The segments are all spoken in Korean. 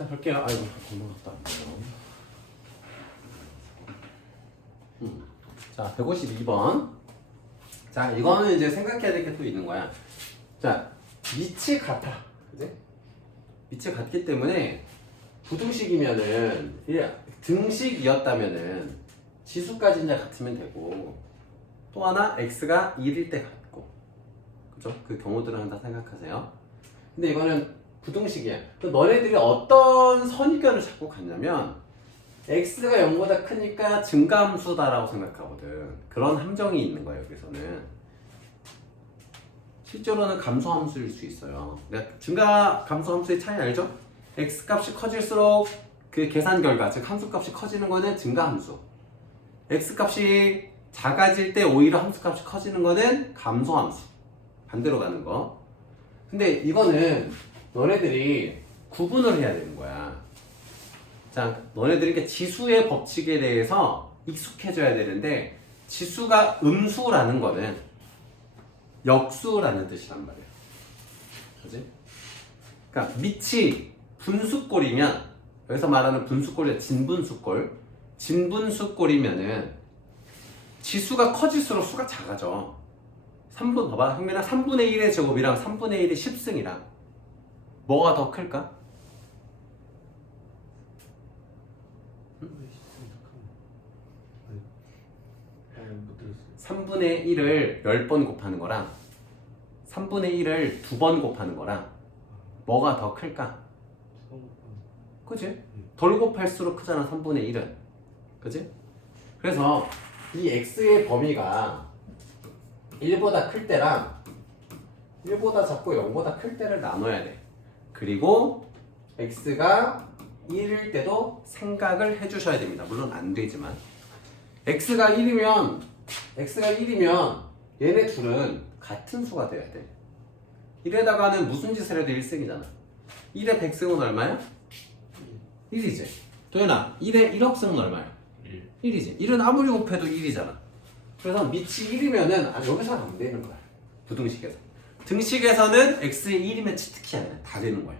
자, 볼게요. 아이고, 건너갔다. 자, 152번. 자, 이거는 이제 생각해야 될 게 또 있는 거야. 자, 밑이 같아. 그지? 밑이 같기 때문에 부등식이면은, 등식이었다면은 지수까지 이제 같으면 되고, 또 하나 x가 1일 때 같고, 그죠? 그 경우들은 항상 생각하세요. 근데 이거는 부등식이야. 그 너네들이 어떤 선입견을 자꾸 갖냐면 x가 0보다 크니까 증가함수다라고 생각하거든. 그런 함정이 있는 거야 여기서는. 실제로는 감소함수일 수 있어요. 그러니까 증가 감소함수의 차이 알죠? x 값이 커질수록 그 계산 결과, 즉 함수 값이 커지는 거는 증가함수. x 값이 작아질 때 오히려 함수 값이 커지는 거는 감소함수. 반대로 가는 거. 근데 이거는 너네들이 구분을 해야 되는 거야. 자, 너네들이 이렇게 지수의 법칙에 대해서 익숙해져야 되는데, 지수가 음수라는 거는 역수라는 뜻이란 말이야. 그지? 그러니까 밑이 분수꼴이면, 여기서 말하는 분수꼴이 진분수꼴. 진분수꼴이면은 지수가 커질수록 수가 작아져. 3분, 봐봐. 형민아, 3분의 1의 제곱이랑 3분의 1의 10승이랑 뭐가 더 클까? 3분의 1을 10번 곱하는 거랑 3분의 1을 2번 곱하는 거랑 뭐가 더 클까? 그치? 덜 곱할수록 크잖아 3분의 1은. 그치? 그래서 이 x의 범위가 1보다 클 때랑 1보다 작고 0보다 클 때를 나눠야 돼. 그리고 x가 1일 때도 생각을 해주셔야 됩니다. 물론 안 되지만 x가 1이면 얘네 둘은 같은 수가 돼야 돼. 1에다가는 무슨 짓을 해도 1승이잖아. 1의 100승은 얼마야? 1이지. 도현아, 1의 1억승은 얼마야? 1이지. 1은 아무리 곱해도 1이잖아. 그래서 밑이 1이면은 여기서는 안 되는 거야. 부등식에서. 등식에서는 x의 1이면 특히 안 돼. 다 되는 거야.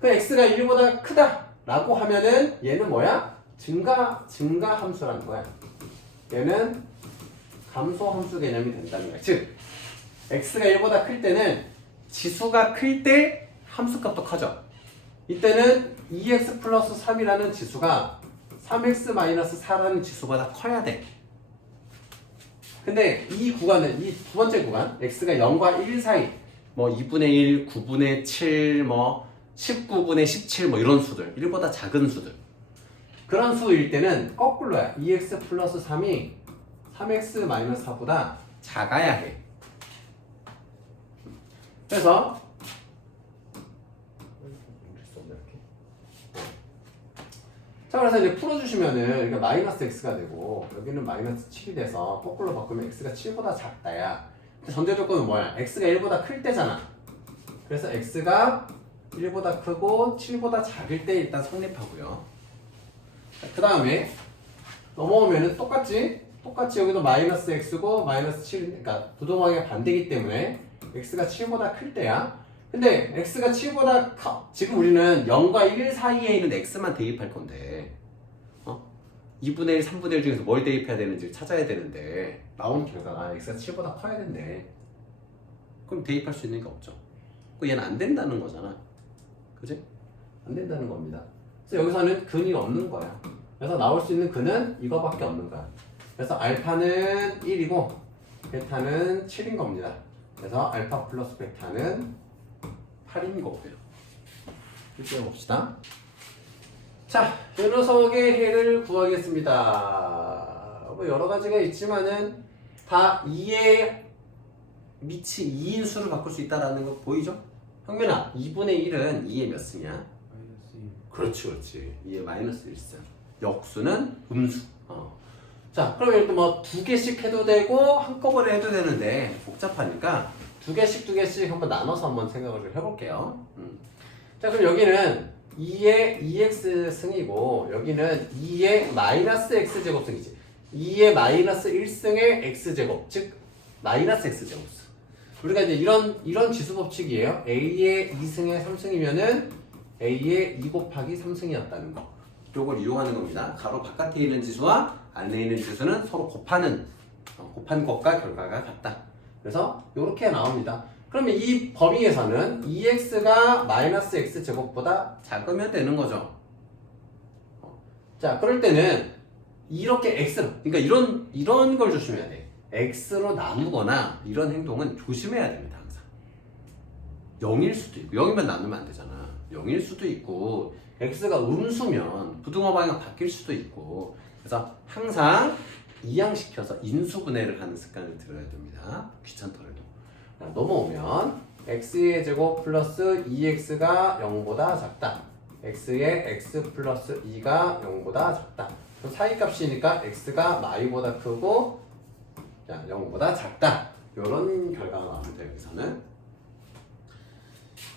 그 x가 1보다 크다 라고 하면은 얘는 뭐야? 증가 함수라는 거야. 얘는 감소 함수 개념이 된다는 거야. 즉 x가 1보다 클 때는 지수가 클 때 함수값도 커져. 이때는 2x 플러스 3이라는 지수가 3x 마이너스 4라는 지수보다 커야 돼. 근데 이 구간은, 이 두 번째 구간, x가 0과 1 사이, 뭐 2분의 1, 9분의 7, 뭐 19분의 17, 뭐 이런 수들, 1보다 작은 수들. 그런 수일 때는 거꾸로야. 2x 플러스 3이 3x 마이너스 4보다 작아야 해. 그래서 자, 그래서 이제 풀어주시면은 여기가 마이너스 x가 되고 여기는 마이너스 7이 돼서 거꾸로 바꾸면 x가 7보다 작다야. 전제 조건은 뭐야? x가 1보다 클 때잖아. 그래서 x가 1보다 크고 7보다 작을 때 일단 성립하고요. 그 다음에 넘어오면은 똑같이 여기도 마이너스 x고 마이너스 7, 그러니까 부동항의 반대이기 때문에 x가 7보다 클 때야. 근데 x가 7보다 지금 우리는 0과 1 사이에 있는 x만 대입할 건데 2분의 1, 3분의 1 중에서 뭘 대입해야 되는지 찾아야 되는데 나온 결과가 x가 7보다 커야 된대. 그럼 대입할 수 있는 게 없죠. 얘는 안 된다는 거잖아. 그지? 안 된다는 겁니다. 그래서 여기서는 근이 없는 거야. 그래서 나올 수 있는 근은 이거밖에 없는 거야. 그래서 알파는 1이고 베타는 7인 겁니다. 그래서 알파 플러스 베타는 8인 거고요. 이렇게 봅시다. 자, 이 녀석의 해를 구하겠습니다. 뭐 여러 가지가 있지만은 다 2의 밑이 2인 수를 바꿀 수 있다라는 거 보이죠? 형민아, 2분의 1은 2의 몇 승이야? 마이너스 2. 그렇지. 2의 마이너스 1승. 역수는 음수. 자, 그럼 이렇게 뭐 2개씩 해도 되고 한꺼번에 해도 되는데 복잡하니까 2개씩 한번 나눠서 한번 생각을 해볼게요. 자, 그럼 여기는 2의 2x 승이고 여기는 2의 마이너스 x 제곱 승이지. 2의 마이너스 1승의 x 제곱, 즉 마이너스 x 제곱수. 우리가 이제 이런 지수 법칙이에요. a의 2승의 3승이면은 A의 2 곱하기 3승이었다는 거. 요걸 이용하는 겁니다. 가로 바깥에 있는 지수와 안에 있는 지수는 서로 곱한 것과 결과가 같다. 그래서 이렇게 나옵니다. 그러면 이 범위에서는 2x가 마이너스 x제곱보다 작으면 되는 거죠. 자, 그럴 때는 이렇게 x로, 그러니까 이런 걸 조심해야 돼. x로 나누거나 이런 행동은 조심해야 됩니다. 항상 0일 수도 있고, 0이면 나누면 안 되잖아. 0일 수도 있고, x가 음수면 부등호 방향 바뀔 수도 있고, 그래서 항상 이항시켜서 인수분해를 하는 습관을 들여야 됩니다. 귀찮더라도. 넘어오면 x의 제곱 플러스 2x가 0보다 작다. x의 x 플러스 2가 0보다 작다. 그럼 사이값이니까 x가 y보다 크고 0보다 작다. 이런 결과가 나옵니다. 여기서는.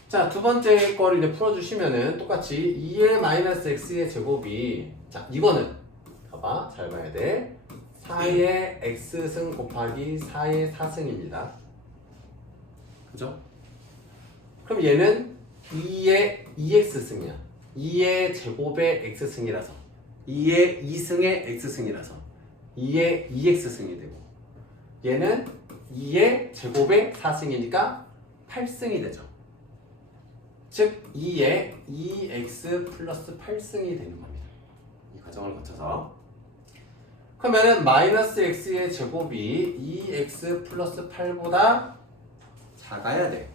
자, 두 번째 거를 이제 풀어주시면은 똑같이 2의 마이너스 x의 제곱이, 자, 이거는 봐봐, 잘 봐야 돼. 4의 x승 곱하기 4의 4승입니다. 그죠? 그럼 얘는 2의 2x승이야. 2의 제곱의 x승이라서, 2의 2승의 x승이라서 2의 2x승이 되고, 얘는 2의 제곱의 4승이니까 8승이 되죠. 즉 2의 2x 플러스 8승이 되는 겁니다. 이 과정을 거쳐서. 그러면은 마이너스 x의 제곱이 2x 플러스 8보다 작아야 돼.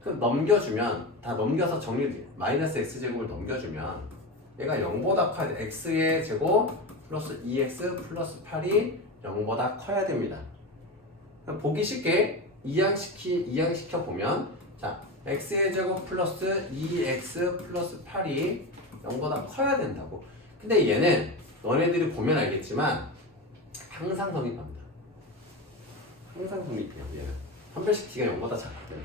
그 넘겨주면, 다 넘겨서 정리, 마이너스 x제곱을 넘겨주면 얘가 0보다 커야 돼. x의 제곱 플러스 2x 플러스 8이 0보다 커야 됩니다. 보기 쉽게 이항시켜 보면, 자, x의 제곱 플러스 2x 플러스 8이 0보다 커야 된다고. 근데 얘는 너네들이 보면 알겠지만 항상 성립합니다. 항상 성립해요. 얘는 한 별씩 t가 0보다 작거든.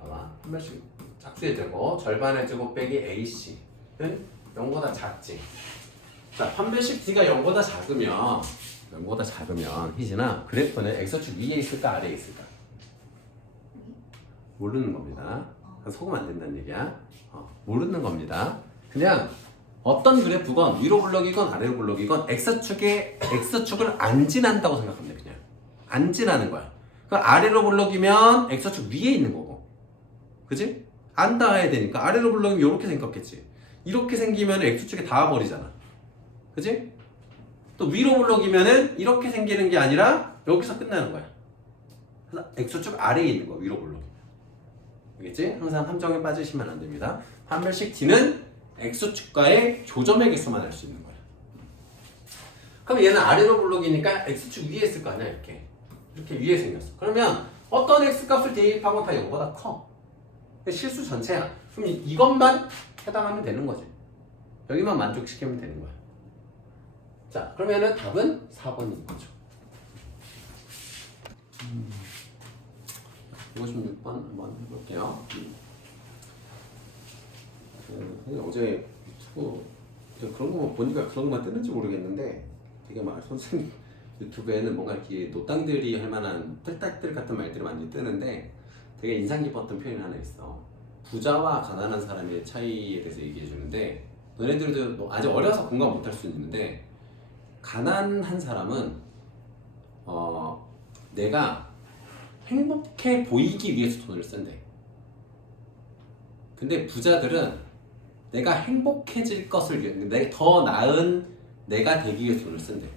봐봐, 한 별씩 짝수의 제곱 절반의 제곱 빼기 ac는 0보다 작지. 자, 한 별씩 t가 0보다 작으면 희진아, 그래프는 x축 위에 있을까 아래에 있을까? 모르는 겁니다. 속으면 안 된다는 얘기야. 모르는 겁니다. 그냥 어떤 그래프건 위로 블럭이건 아래로 블럭이건 x축을 안 지난다고 생각하면 돼. 그냥 안 지나는 거야. 그 아래로 블럭이면 x축 위에 있는 거고, 그지? 안 닿아야 되니까 아래로 블럭이면 이렇게 생겼겠지. 이렇게 생기면 x축에 닿아버리잖아, 그지? 또 위로 블럭이면은 이렇게 생기는 게 아니라 여기서 끝나는 거야. 그래서 x축 아래에 있는 거, 위로 블럭. 알겠지? 항상 함정에 빠지시면 안 됩니다. 한 별씩 t는 x축과의 조점의 개수만 알 수 있는 거야. 그럼 얘는 아래로 블록이니까 x축 위에 있을 거 아니야. 이렇게 위에 생겼어. 그러면 어떤 x값을 대입하고 다 0보다 커. 실수 전체야. 그럼 이것만 해당하면 되는 거지. 여기만 만족시키면 되는 거야. 자, 그러면은 답은 4번인 거죠. 56번 한번 해볼게요. 어제 유튜브 그런 거 보니까 그런 것만 뜨는지 모르겠는데, 되게 막 선생님 유튜브에는 뭔가 이렇게 노땅들이 할 만한 틀딱들 같은 말들이 많이 뜨는데, 되게 인상 깊었던 표현이 하나 있어. 부자와 가난한 사람의 차이에 대해서 얘기해 주는데, 너네들도 아직 어려서 공감 못할 수는 있는데, 가난한 사람은 내가 행복해 보이기 위해서 돈을 쓴대. 근데 부자들은 내가 행복해질 것을 위해, 더 나은 내가 되기 위해서 돈을 쓴대.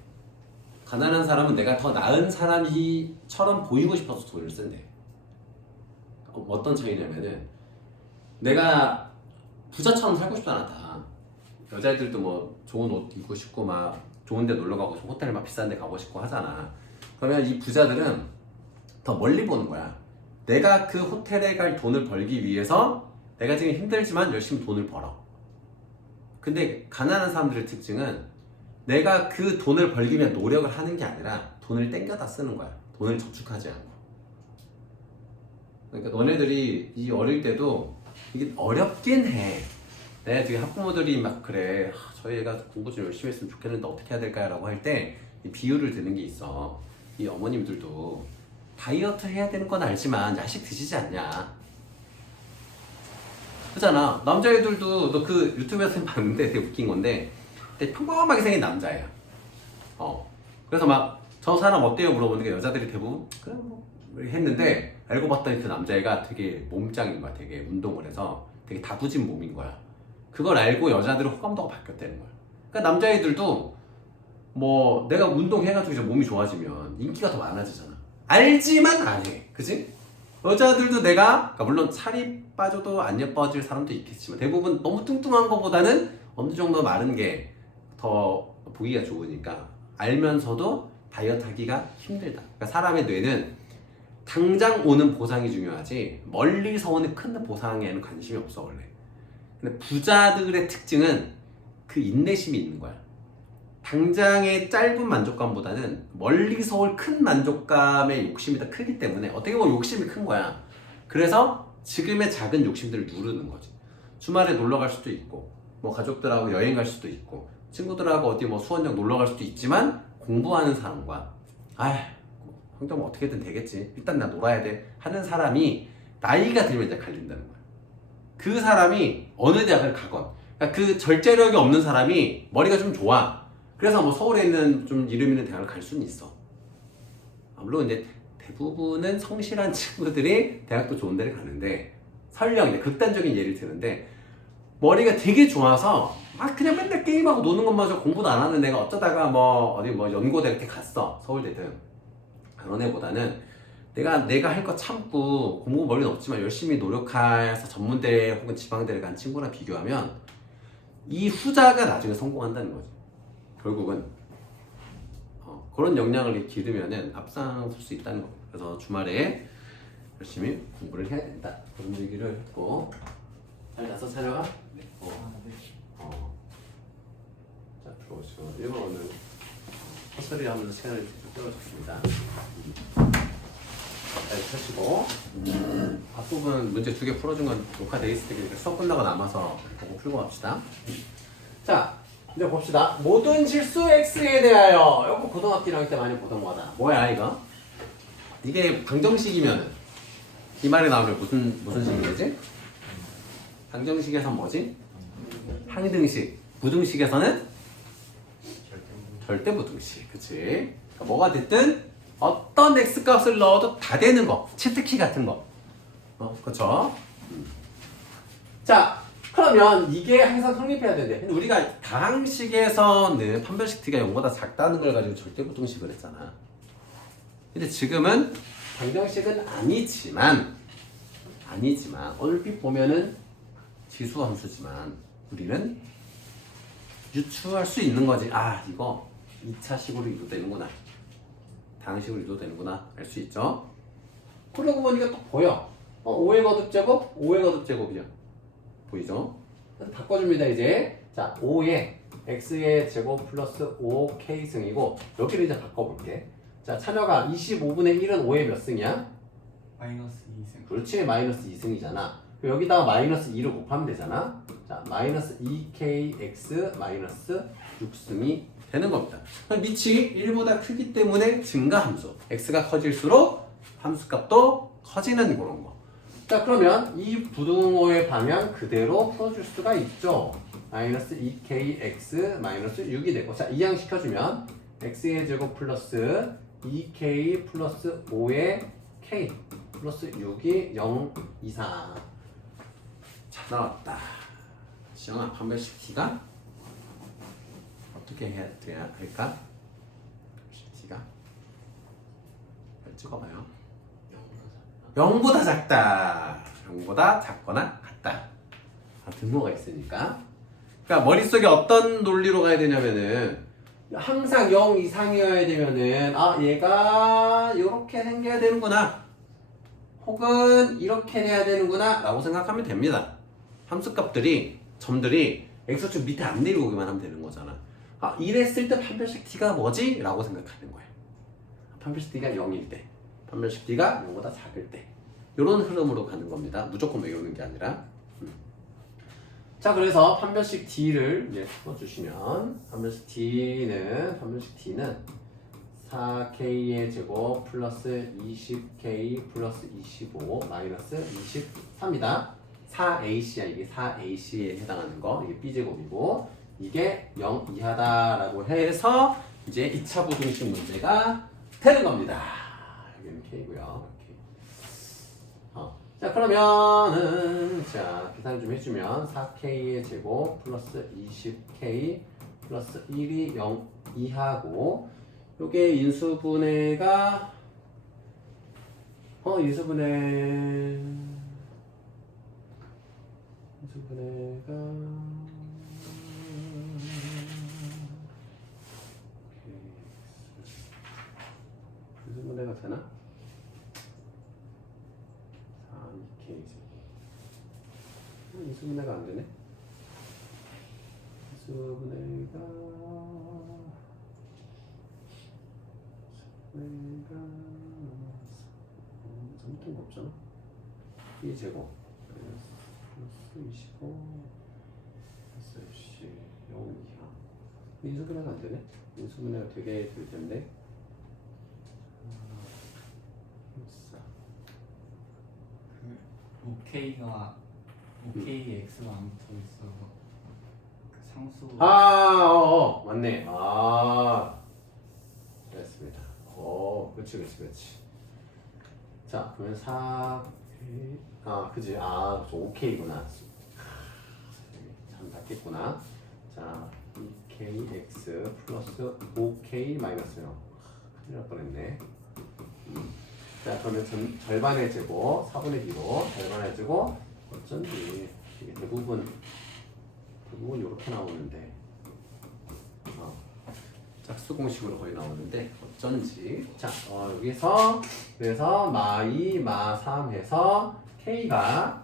가난한 사람은 내가 더 나은 사람이처럼 보이고 싶어서 돈을 쓴대. 어떤 차이냐면은, 내가 부자처럼 살고 싶지 않아. 다 여자애들도 뭐 좋은 옷 입고 싶고 막 좋은 데 놀러 가고 싶고 호텔 막 비싼 데 가고 싶고 하잖아. 그러면 이 부자들은 더 멀리 보는 거야. 내가 그 호텔에 갈 돈을 벌기 위해서 내가 지금 힘들지만 열심히 돈을 벌어. 근데 가난한 사람들의 특징은 내가 그 돈을 벌기 위한 노력을 하는 게 아니라 돈을 땡겨다 쓰는 거야. 돈을 저축하지 않고. 그러니까 너네들이 이 어릴 때도 이게 어렵긴 해. 내가 지금 학부모들이 막 그래, 저희 애가 공부 좀 열심히 했으면 좋겠는데 어떻게 해야 될까요? 라고 할 때 비유를 드는 게 있어. 이 어머님들도 다이어트 해야 되는 건 알지만 야식 드시지 않냐. 그잖아. 남자애들도 너 그 유튜브에서 봤는데 되게 웃긴 건데 되게 평범하게 생긴 남자애야. 그래서 막 저 사람 어때요 물어보니까 여자들이 대부분 그래 뭐 했는데 알고 봤더니 그 남자애가 되게 몸짱인 거야. 되게 운동을 해서 되게 다부진 몸인 거야. 그걸 알고 여자들은 호감도가 바뀌었다는 거야. 그러니까 남자애들도 뭐 내가 운동해가지고 이제 몸이 좋아지면 인기가 더 많아지잖아. 알지만 안 해. 그치? 여자들도 내가 그러니까 물론 살이 빠져도 안 예뻐질 사람도 있겠지만 대부분 너무 뚱뚱한 것보다는 어느 정도 마른 게 더 보기가 좋으니까 알면서도 다이어트 하기가 힘들다. 그러니까 사람의 뇌는 당장 오는 보상이 중요하지 멀리서 오는 큰 보상에는 관심이 없어 원래. 근데 부자들의 특징은 그 인내심이 있는 거야. 당장의 짧은 만족감보다는 멀리서 올 큰 만족감의 욕심이 더 크기 때문에 어떻게 보면 욕심이 큰 거야. 그래서 지금의 작은 욕심들을 누르는 거지. 주말에 놀러 갈 수도 있고 뭐 가족들하고 여행 갈 수도 있고 친구들하고 어디 뭐 수원역 놀러 갈 수도 있지만 공부하는 사람과 형정 뭐 어떻게든 되겠지 일단 나 놀아야 돼 하는 사람이 나이가 들면 이제 갈린다는 거야. 그 사람이 어느 대학을 가건 그러니까 그 절제력이 없는 사람이 머리가 좀 좋아. 그래서 뭐 서울에 있는 좀 이름 있는 대학을 갈 수는 있어. 물론 이제 대부분은 성실한 친구들이 대학도 좋은 데를 가는데 설령 이제 극단적인 예를 드는데 머리가 되게 좋아서 그냥 맨날 게임하고 노는 것마저 공부도 안 하는 애가 어쩌다가 뭐 어디 뭐 연고대 이렇게 갔어. 서울대든 그런 애보다는 내가 할 거 참고 공부 머리는 없지만 열심히 노력해서 전문대 혹은 지방대를 간 친구랑 비교하면 이 후자가 나중에 성공한다는 거지. 결국은 그런 역량을 기르면은 앞장설 수 있다는 거. 그래서 주말에 열심히 공부를 해야 된다. 그런 얘기를 했고 잘 나서 촬영아? 네. 자 들어오시고 일본어는 헛소리 하면서 시간을 좀 끌어줬습니다. 잘 펴시고 앞부분 문제 2개 풀어준 건 녹화돼 있을 테니까 수업 끝나고 남아서 보고 풀고 갑시다. 자 이제 봅시다. 모든 실수 x에 대하여 이거 고등학교 1학년 때 많이 보던 거다. 뭐야 이거? 이게 방정식이면 이 말이 나오면 무슨 식이 되지? 방정식에서 뭐지? 항등식. 부등식에서는 절대부등식. 그치? 그러니까 뭐가 됐든 어떤 x 값을 넣어도 다 되는 거. 치트키 같은 거. 그쵸? 자, 그러면 이게 항상 성립해야 되는데 근데 우리가 다항식에서는 판별식 t가 0보다 작다는 걸 가지고 절대부등식을 했잖아. 근데 지금은 방정식은 아니지만 얼핏 보면은 지수함수지만 우리는 유추할 수 있는 거지. 이거 2차식으로 유도되는구나. 다항식으로 유도되는구나. 알 수 있죠? 그러고 보니까 또 보여. 5의 거듭제곱, 5의 거듭제곱이야. 보이죠? 바꿔줍니다 이제. 자 5의 x의 제곱 플러스 5k 승이고 여기를 이제 바꿔볼게. 자 찬혁아 25분의 1은 5의 몇 승이야? 마이너스 2승. 그렇지 마이너스 2승이잖아. 여기다가 마이너스 2를 곱하면 되잖아. 자 마이너스 2kx 마이너스 6승이 되는 겁니다. 밑이 1보다 크기 때문에 증가함수. x가 커질수록 함수값도 커지는 그런 거. 자 그러면 이 부등호의 방향 그대로 풀어줄 수가 있죠. 마이너스 2kx 마이너스 6이 되고 자 이항시켜주면 x의 제곱 플러스 2k 플러스 5의 k 플러스 6이 0 이상. 자 나왔다. 시영아 판별식 t가 어떻게 해야 할까? t가 찍어봐요. 0보다 작다. 0보다 작거나 같다. 등호가 있으니까. 그러니까 머릿속에 어떤 논리로 가야 되냐면은 항상 0 이상이어야 되면은 얘가 이렇게 생겨야 되는구나. 혹은 이렇게 돼야 되는구나 라고 생각하면 됩니다. 함수값들이 점들이 x축 밑에 안 내려오기만 하면 되는 거잖아. 이랬을 때 판별식 t가 뭐지? 라고 생각하는 거예요. 판별식 t가 0일 때 판별식 t가 0보다 작을 때 이런 흐름으로 가는 겁니다. 무조건 외우는 게 아니라. 자 그래서 판별식 t를 이제 풀어주시면 판별식 t는 4k의 제곱 플러스 20k 플러스 25 마이너스 23이다. 4ac야. 이게 4ac에 해당하는 거. 이게 b제곱이고 이게 0 이하다라고 해서 이제 2차 부등식 문제가 되는 겁니다. 여기는 k고요. 이렇게. 자 그러면은 자 계산 좀 해주면 4k의 제곱 플러스 20k 플러스 1이 0 이하고 요게 인수분해가 인수분해가 인수분해가 되나? 4k 인수분해가 안 되네. 인수분해가 잘못된 거 없잖아. 2제곱 플러스 25 플러스 FC 0 이하. 인수분해가 안 되네. 인수분해가 되게 될 텐데. 그 5K가 안 붙어 있어서 그 상수. 맞네. 됐습니다. 그렇지. 자, 그러면 4K, 그지? 5K구나. 참 닫겠구나. 자, 2KX 플러스 5K 마이너스 0. 큰일 날 뻔했네. 자, 그러면 절반의 제곱, 4분의 B로 절반의 제곱, 어쩐지 이게 대부분 이렇게 나오는데, 짝수 공식으로 거의 나오는데 어쩐지. 자, 여기서 그래서 마2, 마3 해서 K가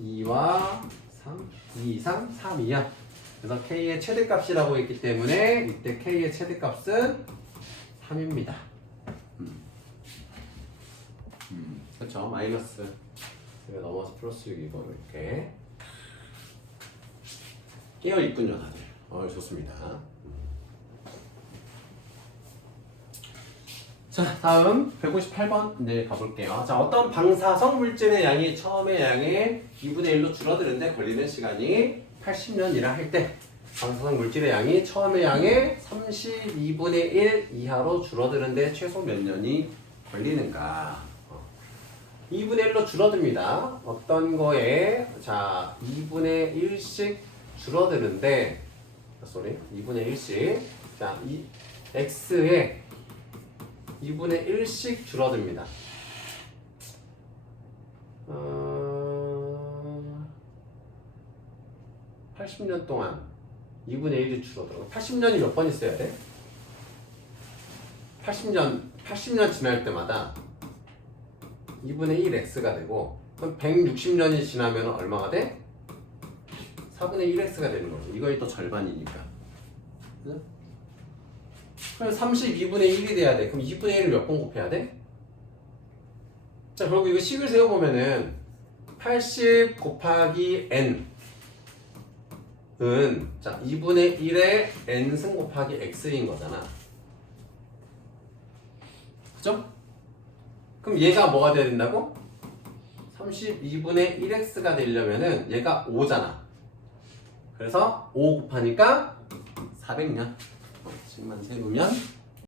2와 3, 2 이상 3이야. 그래서 K의 최대값이라고 했기 때문에 이때 K의 최대값은 3입니다. 그렇죠. 마이너스 여기가 넘어서 플러스 6이고 이렇게 깨어 있군요 다들. 좋습니다. 자, 다음 158번 가볼게요. 자, 어떤 방사성 물질의 양이 처음의 양의 2분의 1로 줄어드는데 걸리는 시간이 80년이라 할 때 방사성 물질의 양이 처음의 양의 32분의 1 이하로 줄어드는데 최소 몇 년이 걸리는가? 2분의 1로 줄어듭니다. 어떤 거에 자 2분의 1씩 줄어드는데 2분의 1씩 자 이 x에 2분의 1씩 줄어듭니다. 80년 동안 2분의 1이 줄어들어. 80년이 몇 번 있어야 돼? 80년 지날 때마다 2분의 1x가 되고 그럼 160년이 지나면 얼마가 돼? 4분의 1x가 되는 거죠. 이거의 또 절반이니까. 그죠? 그럼 32분의 1이 돼야 돼. 그럼 2분의 1을 몇 번 곱해야 돼? 자, 그리고 이거 식을 세워보면은 80 곱하기 n은 자 2분의 1의 n승 곱하기 x인 거잖아. 그죠? 그럼 얘가 뭐가 돼야 된다고? 32분의 1x가 되려면은 얘가 5잖아. 그래서 5 곱하니까 400년. 식만 세우면